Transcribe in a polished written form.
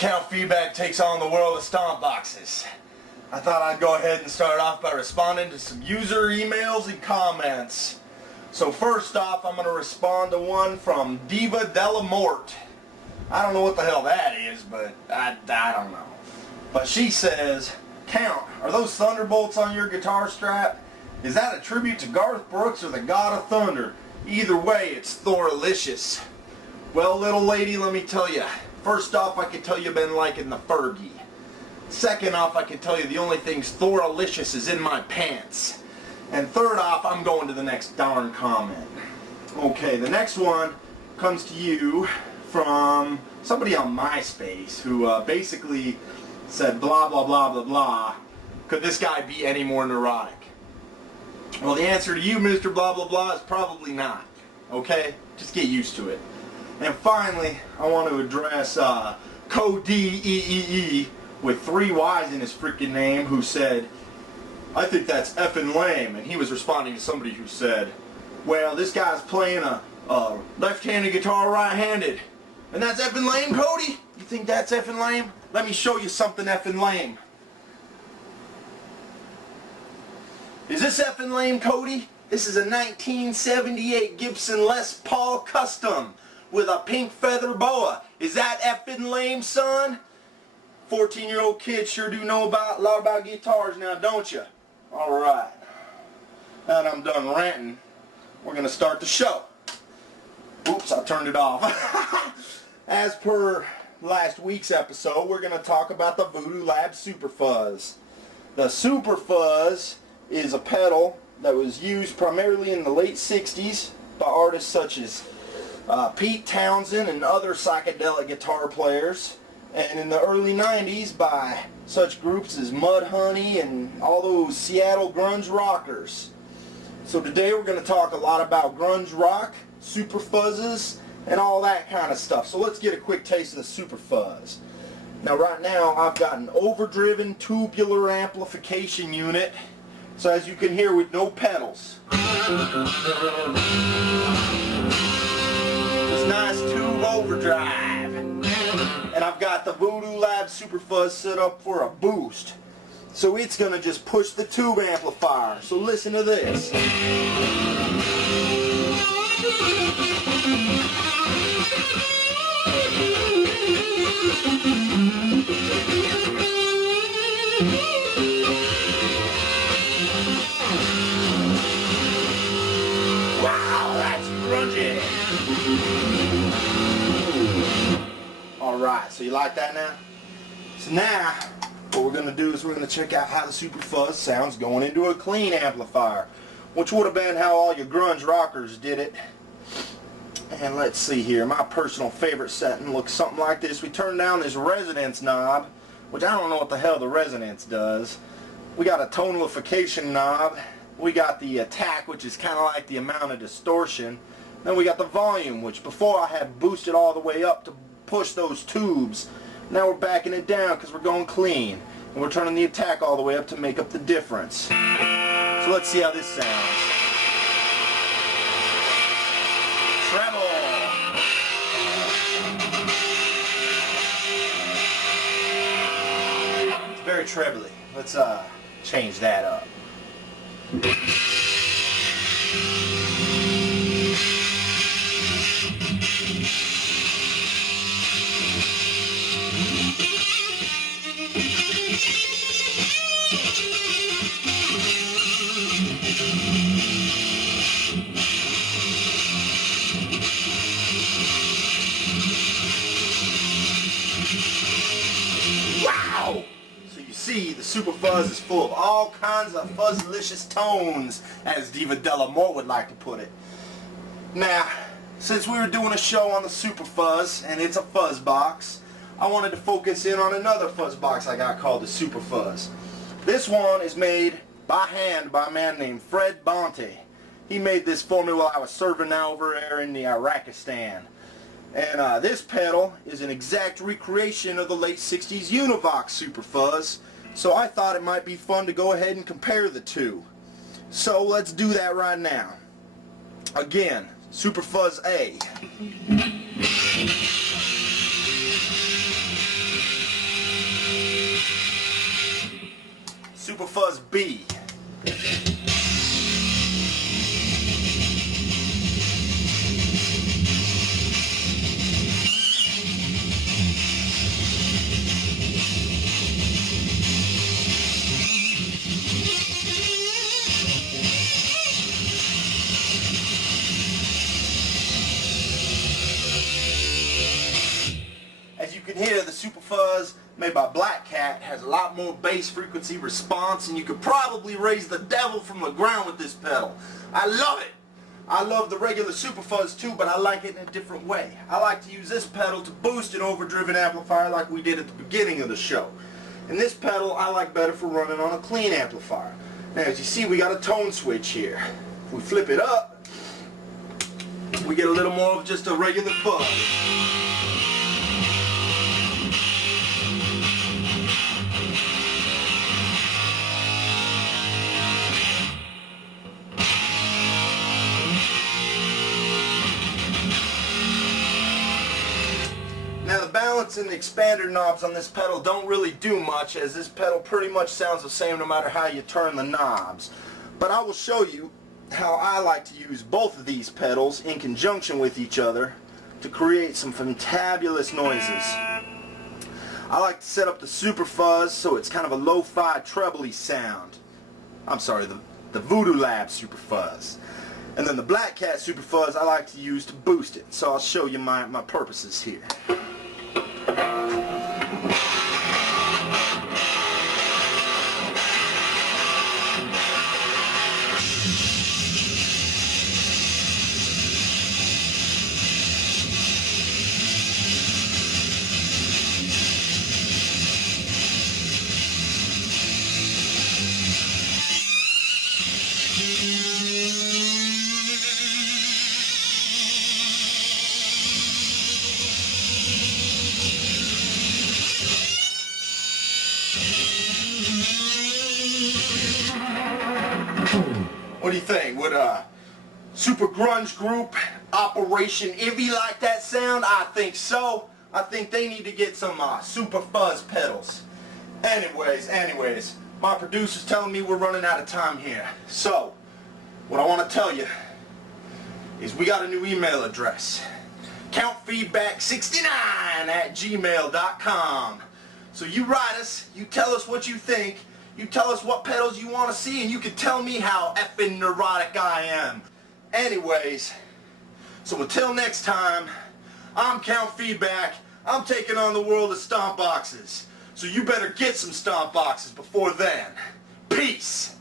account feedback takes on the World of Stomp Boxes. I thought I'd go ahead and start off by responding to some user emails and comments. So first off, I'm going to respond to one from Diva Della Mort. I don't know what the hell that is, but I don't know. But she says, Count, are those thunderbolts on your guitar strap? Is that a tribute to Garth Brooks or the God of Thunder? Either way, it's Thoralicious. Well, little lady, let me tell you. First off, I can tell you've been liking the Fergie. Second off, I can tell you the only thing's Thoralicious is in my pants. And third off, I'm going to the next darn comment. Okay, the next one comes to you from somebody on MySpace who basically said blah blah blah blah blah. Could this guy be any more neurotic? Well, the answer to you, Mr. Blah blah blah, is probably not. Okay? Just get used to it. And finally, I want to address Codeee with 3 Y's in his freaking name, who said, I think that's effing lame. And he was responding to somebody who said, well, this guy's playing a left-handed guitar right-handed. And that's effing lame, Cody? You think that's effing lame? Let me show you something effing lame. Is this effing lame, Cody? This is a 1978 Gibson Les Paul Custom with a pink feather boa. Is that effing lame, son? 14-year-old kids sure do know a lot about guitars now, don't you? Alright. Now that I'm done ranting, we're going to start the show. Oops, I turned it off. As per last week's episode, we're going to talk about the Voodoo Labs Superfuzz. The Superfuzz is a pedal that was used primarily in the late 60s by artists such as Pete Townsend and other psychedelic guitar players, and in the early 90s by such groups as Mudhoney and all those Seattle grunge rockers. So today we're going to talk a lot about grunge rock, superfuzzes, and all that kind of stuff. So let's get a quick taste of the Superfuzz. Now right now I've got an overdriven tubular amplification unit, so as you can hear, with no pedals. Nice tube overdrive. And I've got the Voodoo Labs Superfuzz set up for a boost. So it's going to just push the tube amplifier. So listen to this. Wow, that's grungy. Alright, so you like that now? So now, what we're going to do is we're going to check out how the Superfuzz sounds going into a clean amplifier, which would have been how all your grunge rockers did it. And let's see here, my personal favorite setting looks something like this. We turn down this resonance knob, which I don't know what the hell the resonance does. We got a tonalification knob. We got the attack, which is kind of like the amount of distortion. Then we got the volume, which before I had boosted all the way up to push those tubes. Now we're backing it down because we're going clean. And we're turning the attack all the way up to make up the difference. So let's see how this sounds. Treble. It's very trebly. Let's change that up. Wow! So you see, the Superfuzz is full of all kinds of fuzzlicious tones, as Diva Della Mort would like to put it. Now, since we were doing a show on the Superfuzz, and it's a fuzz box, I wanted to focus in on another fuzz box I got called the Superfuzz. This one is made by hand by a man named Fred Bonte. He made this for me while I was serving out over there in the Iraqistan. And this pedal is an exact recreation of the late 60s Univox Superfuzz, so I thought it might be fun to go ahead and compare the two. So let's do that right now. Again, Superfuzz A. Superfuzz B. As you can hear, the Superfuzz made by Black Cat has a lot more bass frequency response, and you could probably raise the devil from the ground with this pedal. I love it. I love the regular Superfuzz too, but I like it in a different way. I like to use this pedal to boost an overdriven amplifier like we did at the beginning of the show. And this pedal I like better for running on a clean amplifier. Now as you see, we got a tone switch here. If we flip it up, we get a little more of just a regular fuzz. Now the balance and the expander knobs on this pedal don't really do much, as this pedal pretty much sounds the same no matter how you turn the knobs. But I will show you how I like to use both of these pedals in conjunction with each other to create some fantabulous noises. I like to set up the Superfuzz so it's kind of a lo-fi trebly sound. I'm sorry, the Voodoo Labs Superfuzz. And then the Black Cat Superfuzz I like to use to boost it. So I'll show you my purposes here. What do you think? Would a super grunge group, Operation Ivy, like that sound? I think so. I think they need to get some Superfuzz pedals. Anyways, my producer's telling me we're running out of time here. So, what I want to tell you is we got a new email address. countfeedback69@gmail.com. So you write us, you tell us what you think, you tell us what pedals you want to see, and you can tell me how effing neurotic I am. Anyways, so until next time, I'm Count Feedback. I'm taking on the World of Stomp Boxes. So you better get some Stomp Boxes before then. Peace!